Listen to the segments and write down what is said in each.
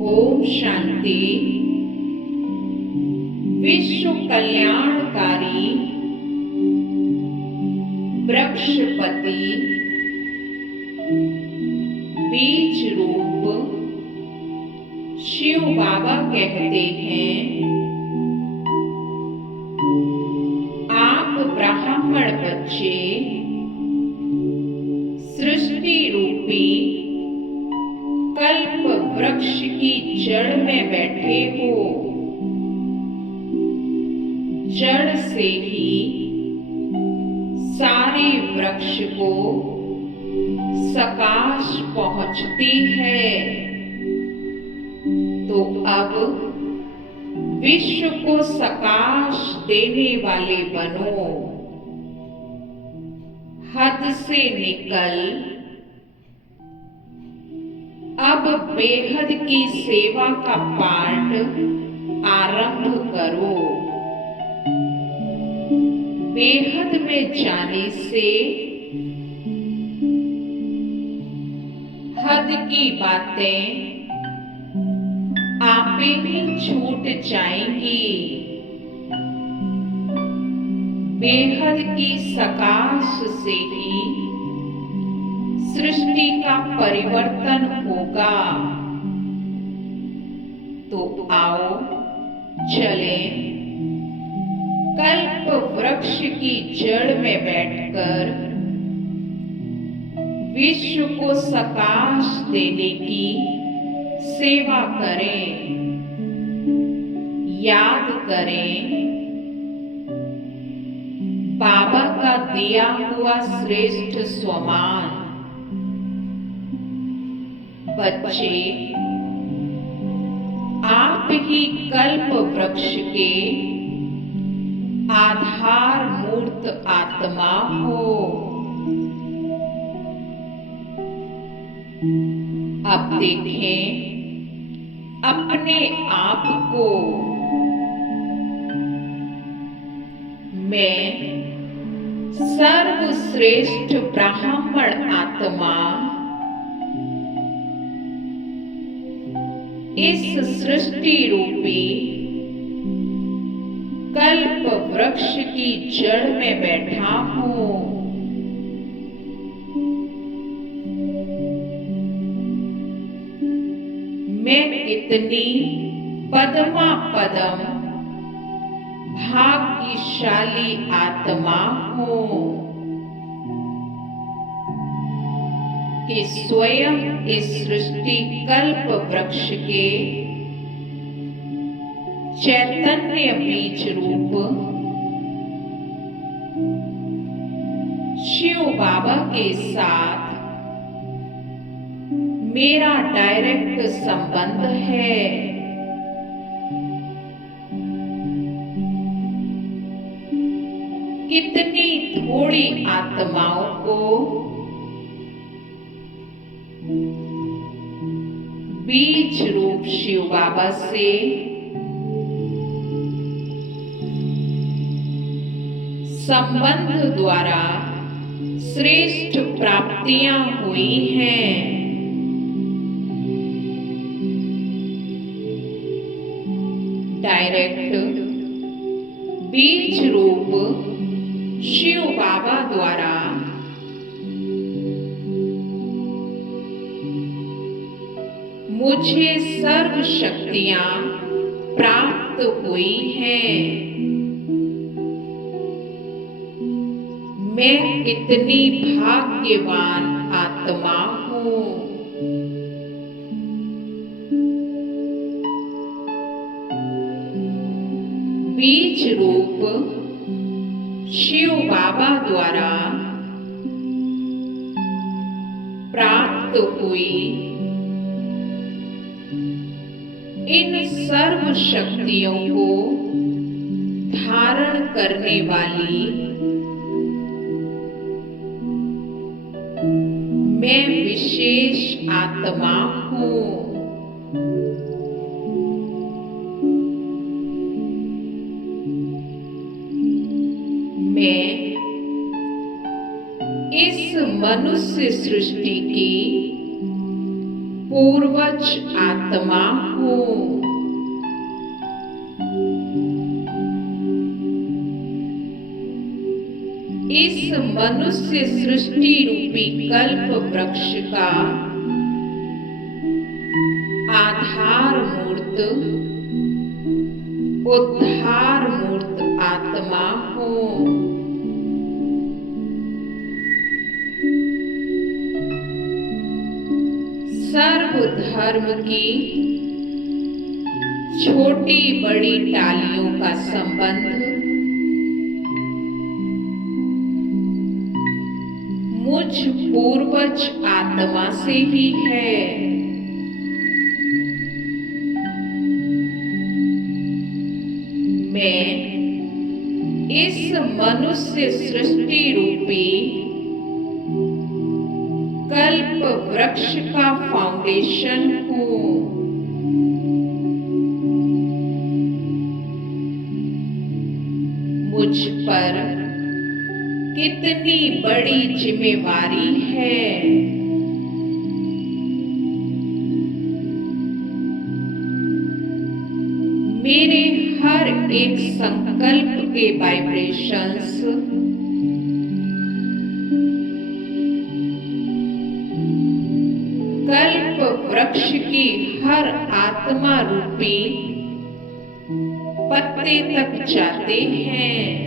ओम शांति। विश्व कल्याणकारी वृक्षपति बीज रूप शिव बाबा कहते हैं, आप ब्राह्मण बच्चे सृष्टि रूपी कल्प वृक्ष की जड़ में बैठे हो। जड़ से ही सारे वृक्ष को सकाश पहुंचती है। तो अब विश्व को सकाश देने वाले बनो। हद से निकल अब बेहद की सेवा का पाठ आरंभ करो। बेहद में जाने से हद की बातें आपे ही छूट जाएंगी। बेहद की सकाश से ही सृष्टि का परिवर्तन होगा। तो आओ चलें कल्प वृक्ष की जड़ में बैठकर विश्व को सकाश देने की सेवा करें। याद करें बाबा का दिया हुआ श्रेष्ठ स्वमान। बच्चे, आप ही कल्प वृक्ष के आधार मूर्त आत्मा हो। अब देखें अपने आप को। मैं सर्वश्रेष्ठ ब्राह्मण आत्मा इस सृष्टि रूपी कल्प वृक्ष की जड़ में बैठा हूं। मैं कितनी पदमा पदम भाग्यशाली आत्मा हूं कि स्वयं इस सृष्टि कल्प वृक्ष के चैतन्य बीज रूप शिव बाबा के साथ मेरा डायरेक्ट संबंध है। कितनी थोड़ी आत्माओं को बीज रूप शिव बाबा से संबंध द्वारा श्रेष्ठ प्राप्तियां हुई हैं। डायरेक्ट बीज रूप शिव बाबा द्वारा मुझे सर्व शक्तियां प्राप्त हुई हैं। मैं कितनी भाग्यवान आत्मा हूं। बीज रूप शिव बाबा द्वारा प्राप्त हुई इन सर्व शक्तियों को धारण करने वाली मैं विशेष आत्मा हूं। मैं इस मनुष्य सृष्टि की पूर्वज आत्मा हूँ। इस मनुष्य सृष्टि रूपी कल्प वृक्ष का आधार मूर्त उद्धार मूर्त आत्मा हूँ। सर्व धर्म की छोटी बड़ी टालियों का संबंध मुझ पूर्वज आत्मा से ही है। मैं इस मनुष्य सृष्टि रूपी कल्प वृक्ष का फाउंडेशन हूँ। मुझ पर कितनी बड़ी जिम्मेवारी है। मेरे हर एक संकल्प के वाइब्रेशंस कल्प वृक्ष की हर आत्मा रूपी पत्ते तक जाते हैं।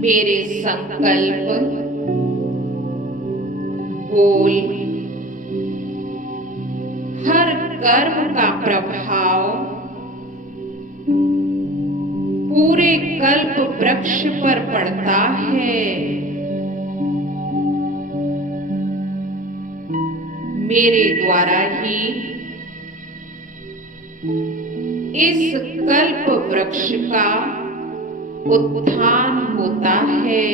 मेरे संकल्प, बोल, हर कर्म का प्रभाव पूरे कल्प वृक्ष पर पड़ता है। मेरे द्वारा ही इस कल्प वृक्ष का उत्थान होता है।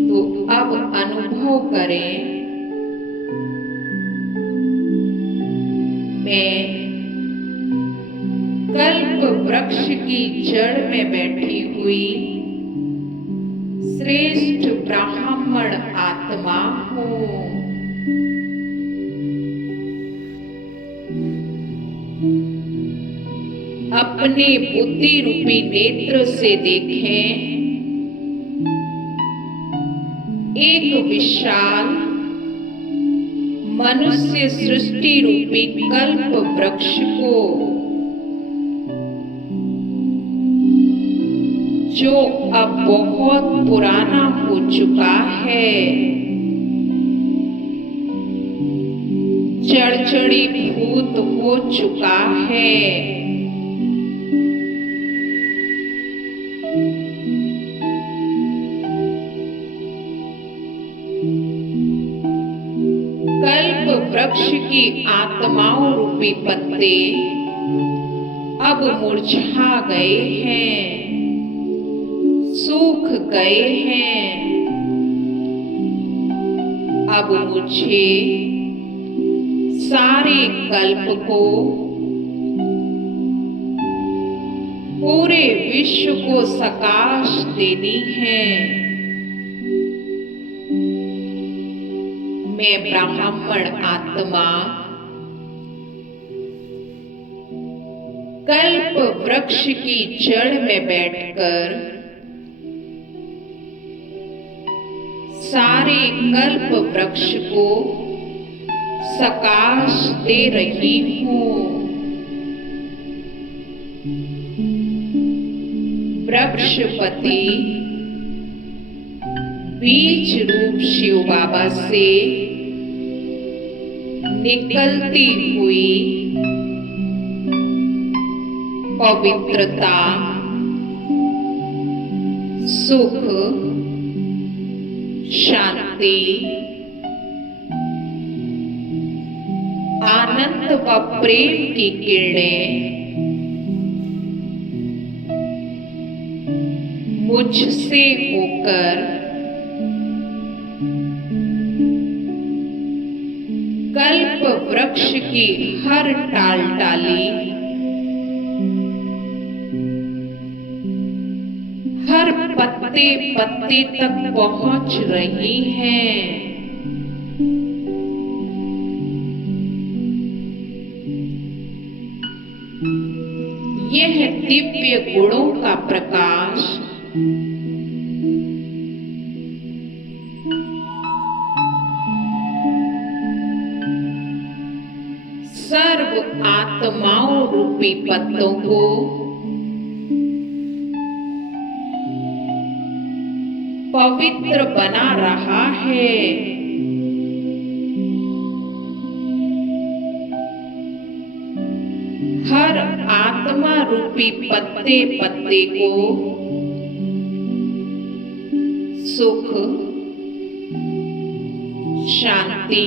तो अब अनुभव करें, मैं कल्प वृक्ष की जड़ में बैठी हुई श्रेष्ठ ब्राह्मण आत्मा हूँ। अपने बुद्धि रूपी नेत्र से देखें, एक विशाल मनुष्य सृष्टि रूपी कल्प वृक्ष को, जो अब बहुत पुराना हो चुका है, जड़जड़ीभूत हो चुका है। कल्प वृक्ष की आत्माओं रूपी पत्ते अब मुरझा गए हैं, सूख गए हैं। अब मुझे सारे कल्प को, पूरे विश्व को सकाश देनी है। मैं ब्राह्मण आत्मा कल्प वृक्ष की जड़ में बैठकर सारे कल्प वृक्ष को सकाश दे रही हूँ। वृक्षपति बीज रूप शिव बाबा से निकलती हुई पवित्रता, सुख, शांति, आनंद व प्रेम की किरणें मुझसे होकर कल्प वृक्ष की हर टाल टाली, हर पत्ते पत्ते पत्ते तक पहुंच रही हैं। यह दिव्य गुणों का प्रकाश सर्व आत्माओं रूपी पत्तों को पवित्र बना रहा है। हर आत्मा रूपी पत्ते पत्ते को सुख, शांति,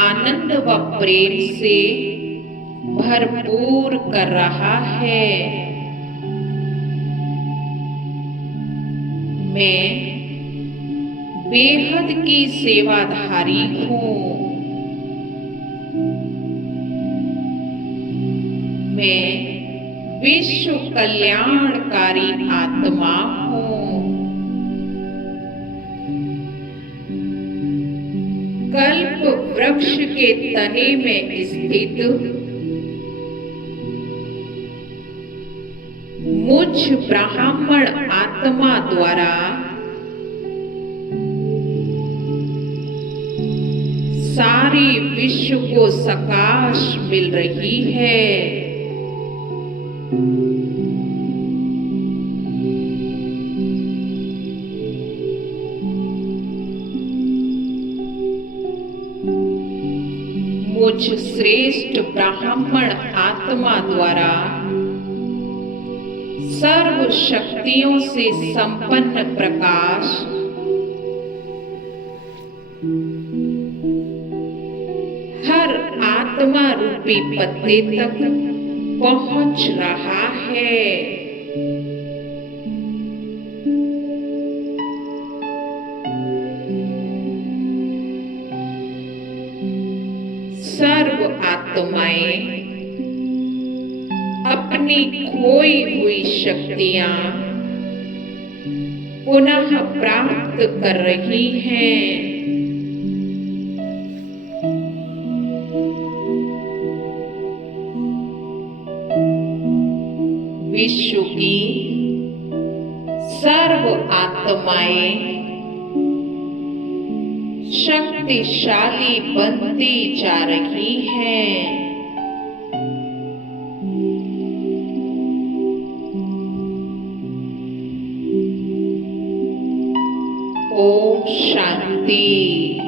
आनंद व प्रेम से भरपूर कर रहा है। मैं बेहद की सेवाधारी हूँ। मैं विश्व कल्याणकारी आत्मा हूँ। कल्प वृक्ष के तने में स्थित मुझ ब्राह्मण आत्मा द्वारा सारे विश्व को सकाश मिल रही है। मुझ श्रेष्ठ ब्राह्मण आत्मा द्वारा सर्व शक्तियों से संपन्न प्रकाश हर आत्मा रूपी पत्ते तक पहुंच रहा है। सर्व आत्माएं अपनी खोई हुई शक्तियां पुनः प्राप्त कर रही हैं। विश्व की सर्व आत्माएं शक्तिशाली बनती जा रही हैं। ओम शांति।